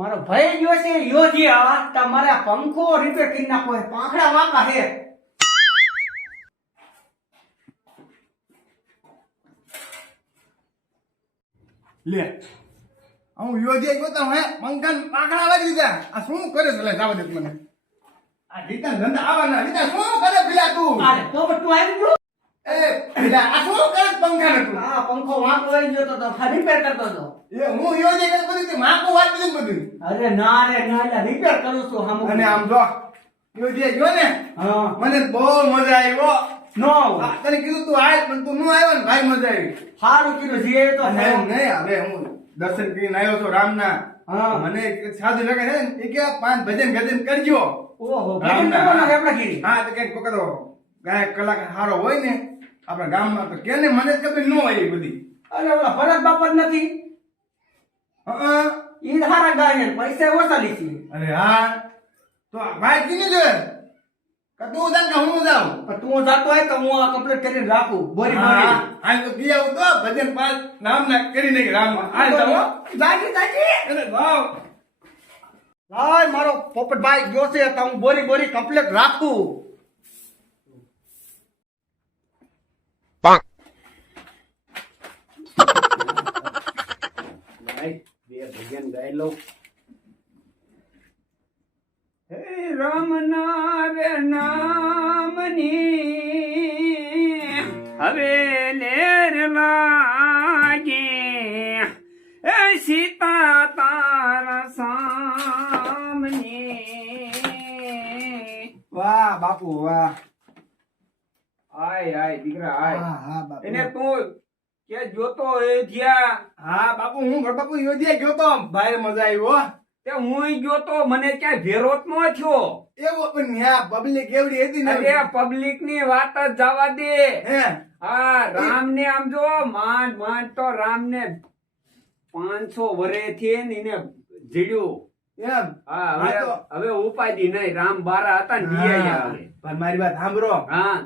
મારો ભાઈ ગયો છે યોધિયા તમારે પંખો રિપેર કરી નાખો છે પાંખડા વાંકા છે લે હું યોજે ગયો હે મંગન પાખડા વાળી દીધા આ શું કરે છે લે જાવ દે મને આ રીતા ધંધા આવવાના રીતા શું કરે પેલા તું અરે તો તું આવી ગયો એ પેલા આ શું કરે પંખા તું હા પંખો વાંકો આવી ગયો તો રિપેર કરતો હતો એ હું યોજે કે બધી તે માકો વાત દીધી બધી અરે ના રે ના એટલે રિપેર કરું છું હમ અને આમ જો યોજે ગયો ને હા મને બહુ મજા આવ્યો નો તને કીધું તું આય પણ તું ન આવ્યો ને ભાઈ મજા આવી સારું કીધું જે તો નહીં નહીં હવે હું દર્શન કરીને આવ્યો છું રામના હા. મને સાધુ લગે છે ને એ કે 5 ભજન ગજન કરજો ઓહો રામના. ભજન કરવાના આપણા ઘીરી હા તો કઈક કોકરો ગાયક કલાકાર સારો હોય ને આપણા ગામમાં તો કેને મને ખબર ન હોય એ બધી અરે ઓલા ભરત બાપા જ નથી હા ઈ હારા ગાય ને પૈસા ઓછા લીધી અરે હા તો આ ભાઈ કીને છે કે તું જાન કે હું જાઉં પણ તું જાતો હોય તો હું આ કમ્પ્લીટ કરીને રાખું બોરી બોરી હા આ તો કી આવું તો ભજન 5 નામના કરી નાખી રામમાં આ જાવ જાજી જાજી અરે વાવ હાય મારો પોપટભાઈ ગયો છે તો હું બોરી બોરી કમ્પ્લીટ રાખું બે ભજન ગાઈ લઉં. હે રામ ના નામની હવે લેર લાગે એ સીતા તારા સામને વાહ બાપુ વાહ આય આય દીકરા આય હા હા બાપુ એને તું કે જોતો એ જ્યા હા બાપુ હું બાપુ યોજે ગયો તો ભાઈ મજા આવ્યો તે હું ગયો તો મને ક્યાંય ભેરોત નો થયો એવો પણ ન્યા પબ્લિક એવડી હતી ને અરે પબ્લિક ની વાત જ જવા દે હે હા રામ ને આમ જો માંડ માંડ તો રામ ને 500 વર્ષ થી એને જીડ્યું એમ હા હા તો હવે ઉપાધિ નહીં રામ બારા હતા ને દિયા આવે પણ મારી વાત સાંભળો હા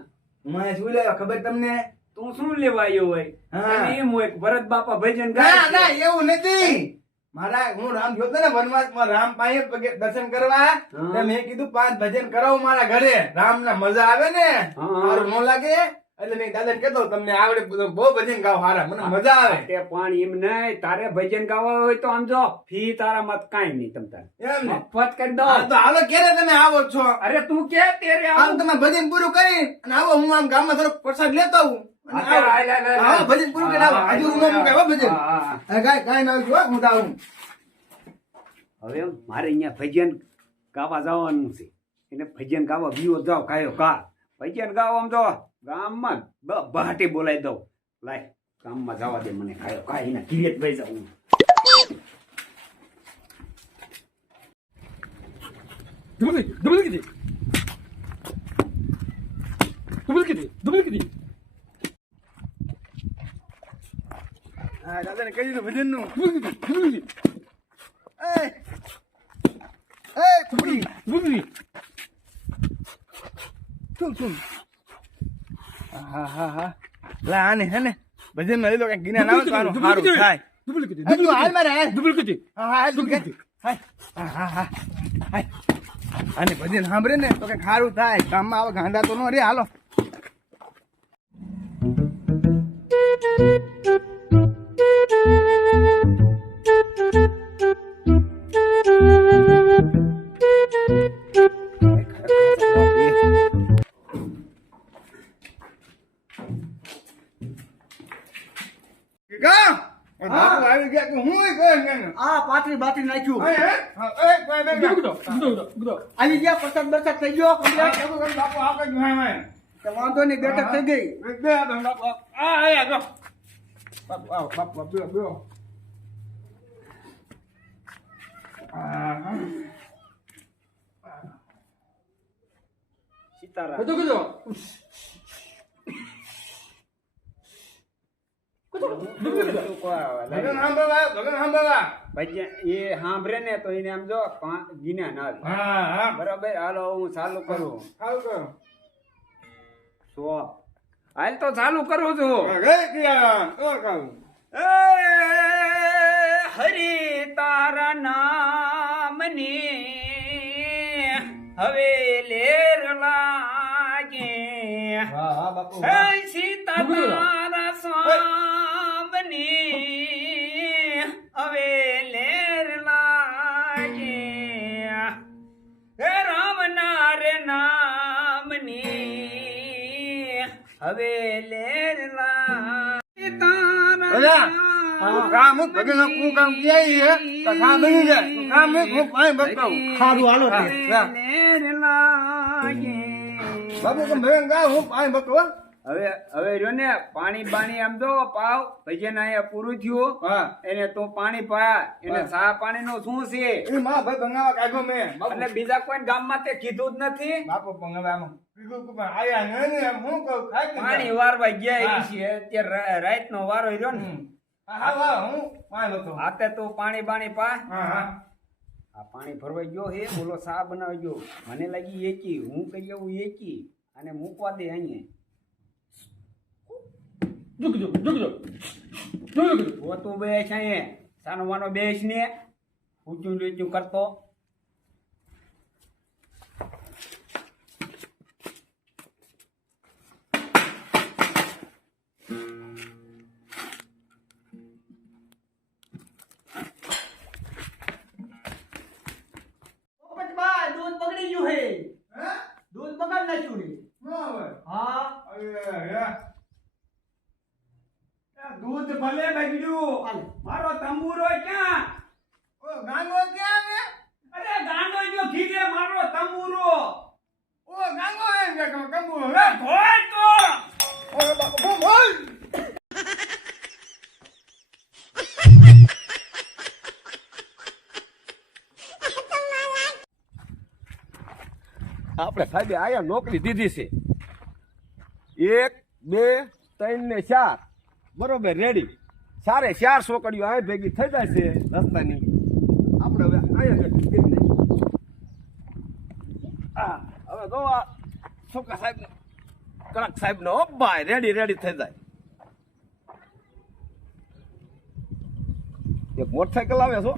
હું શું લેવા ખબર તમને તું શું લેવા આવ્યો હોય હા. અને એમ હોય કે ભરત બાપા ભજન ના ગાય ના છે. એવું નથી મારા હું રામ જોતો ને વનવાસમાં રામ પાસે દર્શન કરવા હા. તો મેં કીધું 5 ભજન કરાવું મારા ઘરે રામ ના મજા આવે ને હા. સારું ન લાગે એટલે મેં દાદા કેતો તમને આવડે બહુ ભજન ગાવ હારા મને મજા આવે તે પણ એમ નહીં તારે ભજન ગાવા હોય તો આમ જો ફી તારા મત કાંઈ નહીં તમ તારે એમ ને મફત કરી દો હા, તો હાલો ક્યારે તમે આવો છો અરે તું કે તેરે આમ આવું તમે ભજન પૂરું કરી અને આવો હું આમ ગામમાં થોડોક પ્રસાદ લેતો આવું અને હા, આવો. હાલ, હાલ, હાલ, હા, હાલ. ભજન પૂરું કરી આવો હજુ હું ન મુકાય હો ભજન હા, હા. કાંઈ ના આવજો હું તો આવું હવે મારે અહીંયા ભજન ગાવા જવાનું છે એને ભજન ગાવા બીઓ જાવ કાયો કા ભજન ગાવા આમ જો ગામમાં બહાટી બોલાવી દઉં લાય ગામમાં જવા દે મને કાયો કા એના કિરેટ ભાઈ જાઉં હા દાદાને કહી દીધું ભજન નું હા હા હા લા આને હે ને ભજન માં લીધો કઈ ગિના ના આવે તો સારું થાય તું હાલ મારે હાલ હા હાલ તું કે હાય હા હા હા હાય આને ભજન સાંભળે ને તો કઈ સારું થાય ગામમાં આવે ગાંડા તો નો રે હાલો આવી ગયા કે હું આ પાટરી બાટરી નાખ્યું બાપુ આવી ગયા પ્રસાદ બરસાદ થઈ ગયો complete? આગળ ભાઈ તો વાંધો નહીં બેઠક થઈ ગઈ બે બાપુ આ જો બાપુ આવો બાપુ બેઓ બેઓ સીતારામ ભજન સાંભળવા ભજન એ સાંભળે ને તો એને આમ જો ગિના ના આવે. હા હા બરાબર હાલો હું ચાલુ કરું સારું કરો સો હાલ તો ચાલુ કરું છું ગઈ ક્યાં ઓ કામ એ હરિ તારા નામ રામની હવે લેર લાગે વાહ વાહ બાપુ હે સીતા તારા સ્વામની હવે લેર લાગે હે રામના રે નામની હવે લેર લાગે અલા તું કામ હું ભજન નું કામ ક્યાંય હે તો કામ બની જાય તું કામ હું પાણી બતાવું સારું હાલો તે. હા. લેર લાગે બાપુ કે ભજન ગાવ હું પાણી બતાવું હવે રહ્યો ને પાણી બાણી આમ તો પાવ ભજન અહીંયા પૂરું થયું હા એને તું પાણી પાયા એને હા. સા પાણી નું શું છે એ માં ભાઈ ભંગાવા કાઢો મેં બાપુ એટલે બીજા કોઈ ગામમાં તે કીધું જ નથી બાપુ ભંગાવા કીધું કે પણ આયા ને એમ હું કહું ખાઈ કે પાણી વારવા ગયા હા. ઈ છે અત્યારે રાત નો વારો રહ્યો ને હા હા હું પાણી બતાવું હાથે તું પાણી બાણી પા હા હા આ પાણી ભરવાઈ ગયો હે બોલો સા બનાવી ગયો મને લાગી એકી હું કઈ આવું એકી અને મૂકવા દે અહીંયા તું બેસ અહીંયા સાનો વાનો બેસ ને ઊંચું નીચું કરતો પોપટભાઈ દૂધ બગડી ગયું હે હે દૂધ બગાડ નાખ્યું રે ના હોય હા દૂધ ભલે બગડ્યું હાલે. મારો તંબુરો ક્યાં ઓ ગાંગો ક્યાં હે અરે ગાંડો ગયો ખીરે મારો તંબુરો ઓ ગાંગો હે કે કંબુ અરે ભોય તો ઓ બાપુ બોલ આપણે સાહેબે આયા નોકરી દીધી છે 1 2 3 ને 4 બરોબર રેડી 4 છોકરીઓ આ ભેગી થઈ જાય છે રસ્તાની આપણે હવે આયા કરી નાખીએ. આ હવે તો આ છોકરા સાહેબ કડક સાહેબ નો ભાઈ રેડી થઈ જાય. એક મોટરસાયકલ આવે છો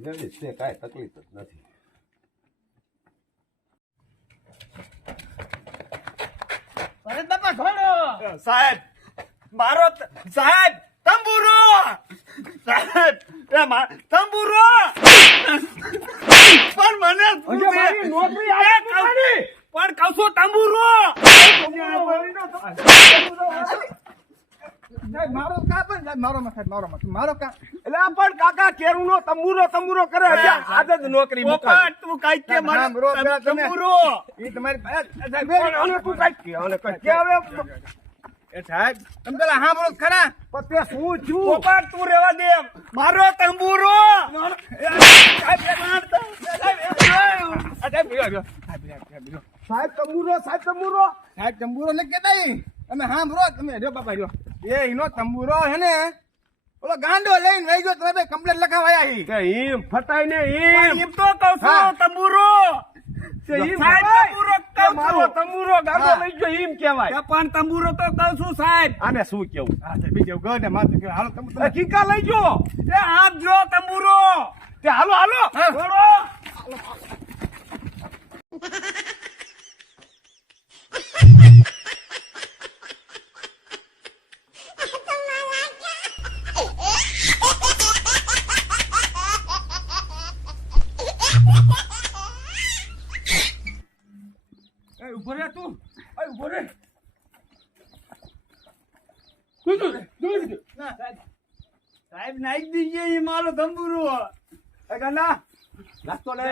રેડી છે કાંઈ તકલીફ જ નથી. અરે બાપા ઘોડો સાહેબ મારો સાહેબ તંબુરો સાહેબ તંબુરો પણ મને શું છે? નોકરી એ કહું- પણ કહું છું તંબુરો સાહેબ મારો કા પણ સાહેબ મારો કા એટલે આ પણ કાકા કેરું નો તંબુરો કરે આજે જ નોકરી મુકાવી. તું કાંઈક કે મારે સાંભળો પેલા તમે. તંબુરો એ તમારી પાસે સાહેબ પણ આને તું કાંઈક કે આને કાંઈક કે હવે એ સાહેબ તમે પેલા સાંભળો તો ખરા પતે શું છું પોપટ તું રેવા દે મારો તંબુરો સાહેબ તંબુરો સાહેબ તંબુરો ને કેતા ઈ તમે સાંભળો તમે જો બાપા જો એ ઈનો તંબુરો હે ને ઓલો ગાંડો લઈને વઈ ગયો તમે કમ્પ્લેટ લખાવાયા ઈ કે હિમ ફટાઈ ને હિમ એમ તો કહું હા. છું તંબુરો તે હિમ સાહેબ, ફટાય. તંબુરો કહું તે મારો છું. તંબુરો ગાડો હા. લઈ ગયો હિમ કહેવાય પણ તંબુરો તો કહું છું સાહેબ આને શું કેવું હા સાહેબ બીજો ગઢ ને માથે કે હાલો તમે એ કીકા લઈ ગયો એ આપ જો તંબુરો તે હાલો હા. દોડો. એ ઉભો રે તું એ ઉભો રે ના સાહેબ નાખી દીજે એ મારો તંબુરો એ ગાંડા નાસ્તો લે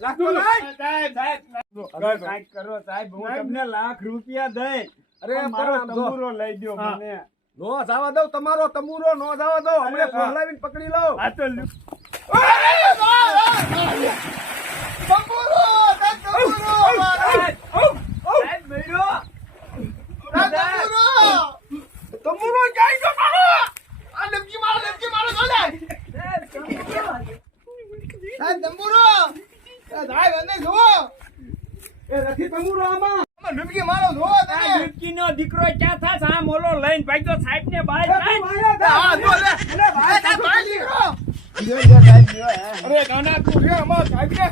લાગતો નહીં સાહેબ કાંઈક કરો સાહેબ હું તમને લાખ રૂપિયા દઈ અરે પણ મારો પણ આમ જો. તંબુરો લઈ દો હા. મને નો જવા દઉં તમારો તંબુરો નો જવા દઉં હમણે હા. ફોલાવીને પકડી લઉં આ તો તંબુરો તંબુરો સાહેબ મેળ્યો તંબુરો તંબુરો જાય ગયો મારો આ ડબકી મારો ગોલે સાહેબ તંબુરો સાહેબ અંદર જુઓ એ નથી તંબુરો આમાં આમાં ડબકી મારો જુઓ તમે ડૂબકી નો દીકરો ક્યાં થાય આમ ઓલો લઈને ભાગ્યો સાહેબ ને બહાર થાય. હા, જો લે. અરે ગાના તું રે અમાર સાહેબ ને.